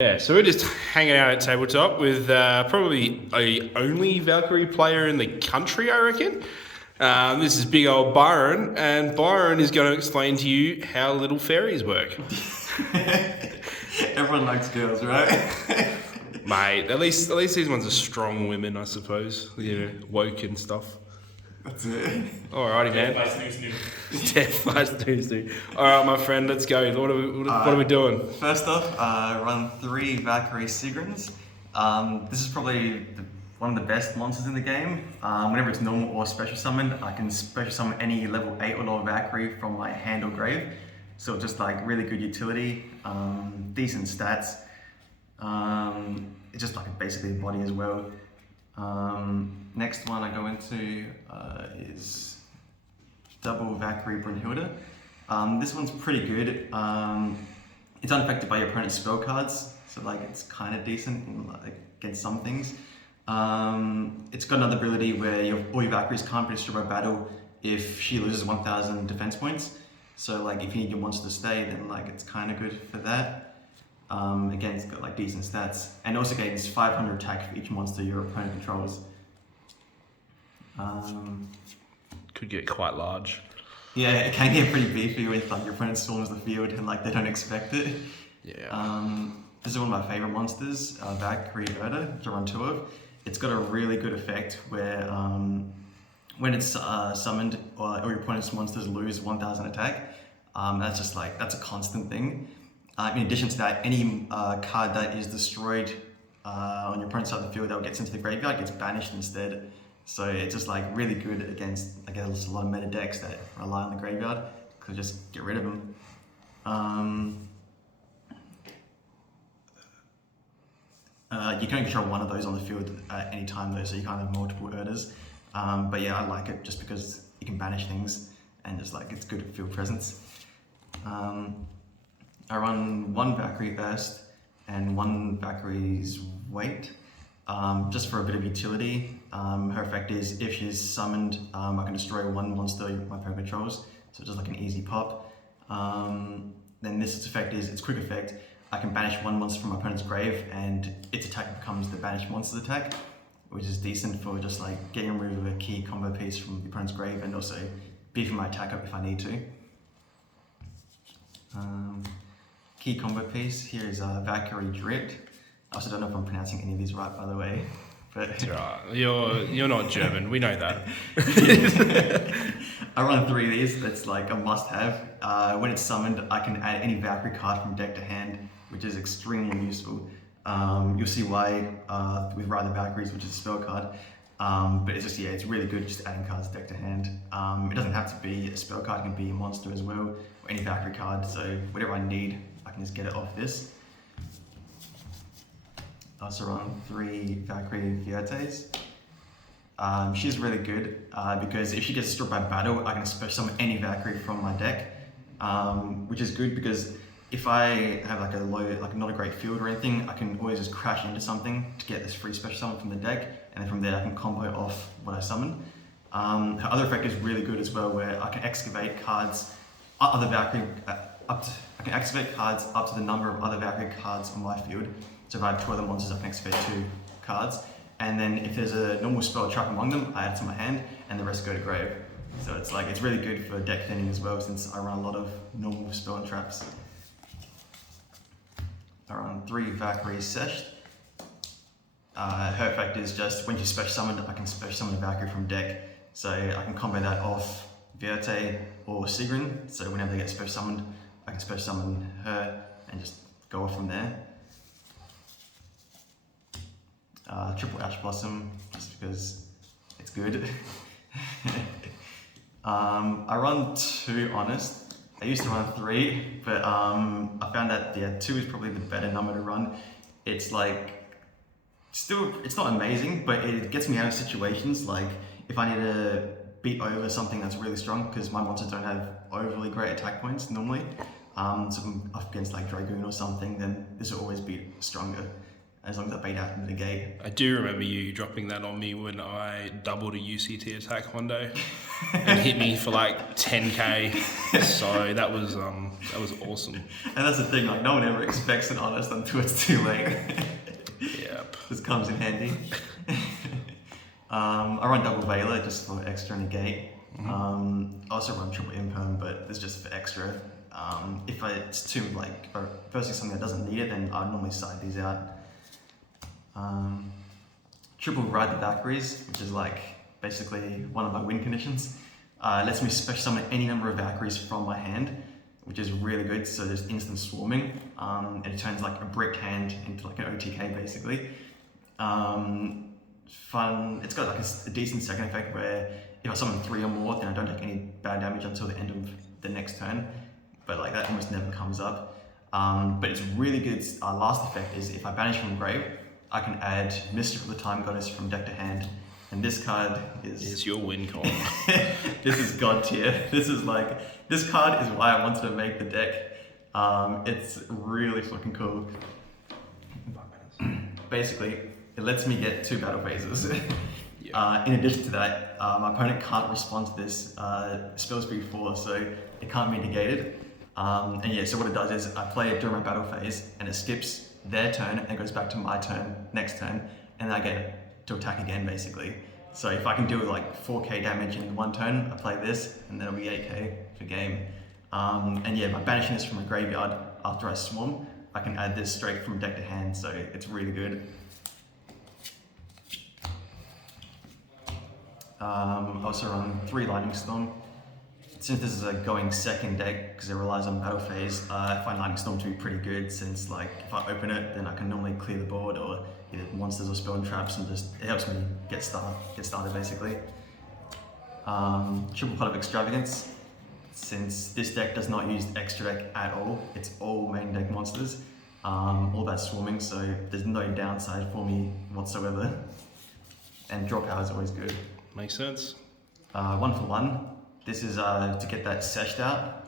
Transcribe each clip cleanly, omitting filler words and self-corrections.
Yeah, so we're just hanging out at tabletop with probably the only Valkyrie player in the country, I reckon. This is big old Byron, and Byron is going to explain to you how little fairies work. Everyone likes girls, right? Mate, at least these ones are strong women, I suppose. You know, woke and stuff. That's it. Alrighty, man. Death by snoo. Alright, my friend, let's go. What are we doing? First off, run 3 Valkyrie Sigrins. This is probably one of the best monsters in the game. Whenever it's normal or special summoned, I can special summon any level 8 or lower Valkyrie from my hand or grave. So just like really good utility, decent stats. It's just like basically a body as well. Next one I go into is double Valkyrie Brunhilde. This one's pretty good. It's unaffected by your opponent's spell cards, so like it's kind of decent in, like, against some things. It's got another ability where all your Valkyries can't be destroyed by battle if she loses 1,000 defense points. So like if you need your monster to stay, then like it's kind of good for that. Again, it's got like decent stats, and also gains 500 attack for each monster your opponent controls. Could get quite large. Yeah, it can get pretty beefy with like your opponent storms the field and like they don't expect it. Yeah. This is one of my favorite monsters, Valkyrie Erda, which I run 2 of. It's got a really good effect where when it's summoned or your opponent's monsters lose 1,000 attack. That's a constant thing. In addition to that, any card that is destroyed on your opponent's side of the field that gets into the graveyard gets banished instead. So it's just like really good against, I guess, a lot of meta decks that rely on the graveyard. Could just get rid of them. You can only control one of those on the field at any time though, so you can't have multiple Erdas. But yeah, I like it just because you can banish things and just like it's good field presence. I run 1 Valkyrie Burst and 1 Valkyrie's Weight, just for a bit of utility. Her effect is if she's summoned, I can destroy 1 monster my opponent controls, so just like an easy pop. Then this effect is its quick effect. I can banish 1 monster from my opponent's grave, and its attack becomes the banished monster's attack, which is decent for just like getting rid of a key combo piece from the opponent's grave, and also beefing my attack up if I need to. Key combo piece here is Valkyrie Drit. I also don't know if I'm pronouncing any of these right, by the way. But It's right. You're not German. We know that. I run 3 of these. That's like a must-have. When it's summoned, I can add any Valkyrie card from deck to hand, which is extremely useful. You'll see why with Ride the Valkyries, which is a spell card. But it's just, yeah, it's really good just adding cards deck to hand. It doesn't have to be a spell card, it can be a monster as well, or any Valkyrie card, so whatever I need, I can just get it off this. I also run 3 Valkyrie Viertes. She's really good because if she gets destroyed by battle, I can special summon any Valkyrie from my deck, which is good because if I have like not a great field or anything, I can always just crash into something to get this free special summon from the deck, and then from there I can combo off what I summon. Her other effect is really good as well, where I can excavate cards, I can excavate cards up to the number of other Valkyrie cards on my field. So if I have 2 other monsters, I can excavate 2 cards, and then if there's a normal spell trap among them, I add it to my hand, and the rest go to grave. So it's really good for deck thinning as well, since I run a lot of normal spell and traps. I run 3 Valkyrie Sesht. Her effect is just when she's special summoned, I can special summon a Valkyrie from deck. So I can combo that off Vierte or Sigrin. So whenever they get special summoned, I can special summon her and just go off from there. Triple Ash Blossom, just because it's good. I run 2 Honest. I used to run 3, but I found that 2 is probably the better number to run. It's like, it's not amazing, but it gets me out of situations like if I need to beat over something that's really strong, because my monsters don't have overly great attack points normally. So if I'm up against like Dragoon or something, then this will always be stronger. as long as I bait out the negate. I do remember you dropping that on me when I doubled a UCT attack one day and hit me for like 10k. So that was awesome. And that's the thing, like no one ever expects an honest until it's too late. Yep. This comes in handy. I run double Veiler just for extra negate. I also run triple imperm, but it's just for extra. If it's too like versing something that doesn't need it, then I normally side these out. Triple ride the Valkyries, which is like basically one of my win conditions. Lets me special summon any number of Valkyries from my hand, which is really good. So there's instant swarming, and it turns like a brick hand into like an OTK basically. Fun. It's got like a decent second effect where if I summon 3 or more, then I don't take any bad damage until the end of the next turn. But like that almost never comes up. But it's really good. Last effect is if I banish from grave, I can add Mischief of the Time Goddess from deck to hand. And this card is your win con. This is god tier. This card is why I wanted to make the deck. It's really fucking cool. Basically, it lets me get 2 battle phases. In addition to that, my opponent can't respond to this spell speed 4, so it can't be negated. And yeah, so what it does is I play it during my battle phase, and it skips their turn and goes back to my turn next turn, and I get to attack again basically. So if I can do like 4k damage in one turn, I play this, and then it'll be 8k for game. And yeah, by banishing this from a graveyard after I swarm, I can add this straight from deck to hand, so it's really good. I also run 3 Lightning Storm. Since this is a going second deck, because it relies on battle phase, I find Lightning Storm to be pretty good, since like if I open it, then I can normally clear the board or either monsters or spell and traps, and just it helps me get started basically. Triple Pot of Extravagance. Since this deck does not use extra deck at all, it's all main deck monsters, all about swarming, so there's no downside for me whatsoever. And draw power is always good. Makes sense. 1 for 1. This is to get that seshed out,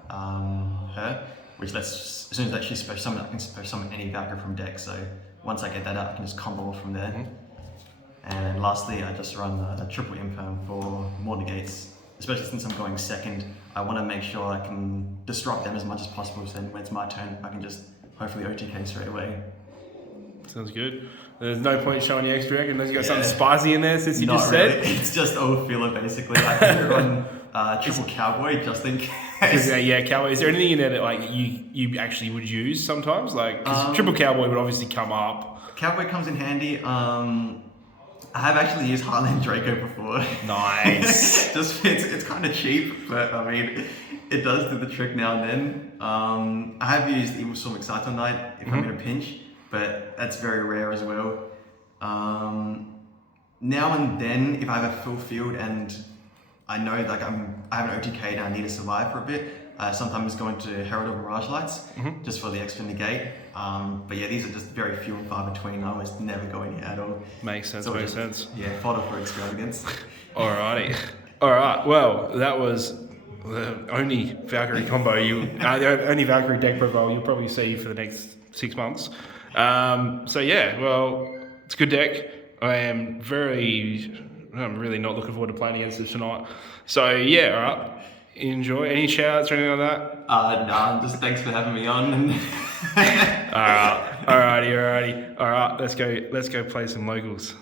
her, which lets, as soon as she's special summon, I can special summon any Valkyrie from deck. So once I get that out, I can just combo from there. And lastly, I just run a triple imperm for more negates, especially since I'm going second. I want to make sure I can disrupt them as much as possible, so then when it's my turn, I can just hopefully OTK straight away. Sounds good. There's no point showing you extra egg unless you got something spicy in there, since you just said. It's just all filler basically. I can run triple cowboy just in case. Yeah, cowboy. Is there anything in there that like you actually would use sometimes? Like, 'cause triple cowboy would obviously come up. Cowboy comes in handy. I have actually used Highland Draco before. Nice. It's kind of cheap, but I mean, it does do the trick now and then. I have used Evil Storm Exciter Knight if I'm in a pinch, but that's very rare as well. Now and then, if I have a full field and I know like I have an OTK and I need to survive for a bit, sometimes going to Herald of Mirage Lights just for the extra negate. But yeah, these are just very few and far between. I almost never go in here at all. Makes sense. Yeah, fodder for extravagance. Alrighty. Alright, well, that was the only Valkyrie combo the only Valkyrie deck profile you'll probably see for the next 6 months. So yeah, well, it's a good deck. I'm really not looking forward to playing against it tonight. So yeah, alright. Enjoy. Any shout outs or anything like that? No, just thanks for having me on. Alrighty. Alright, let's go play some locals.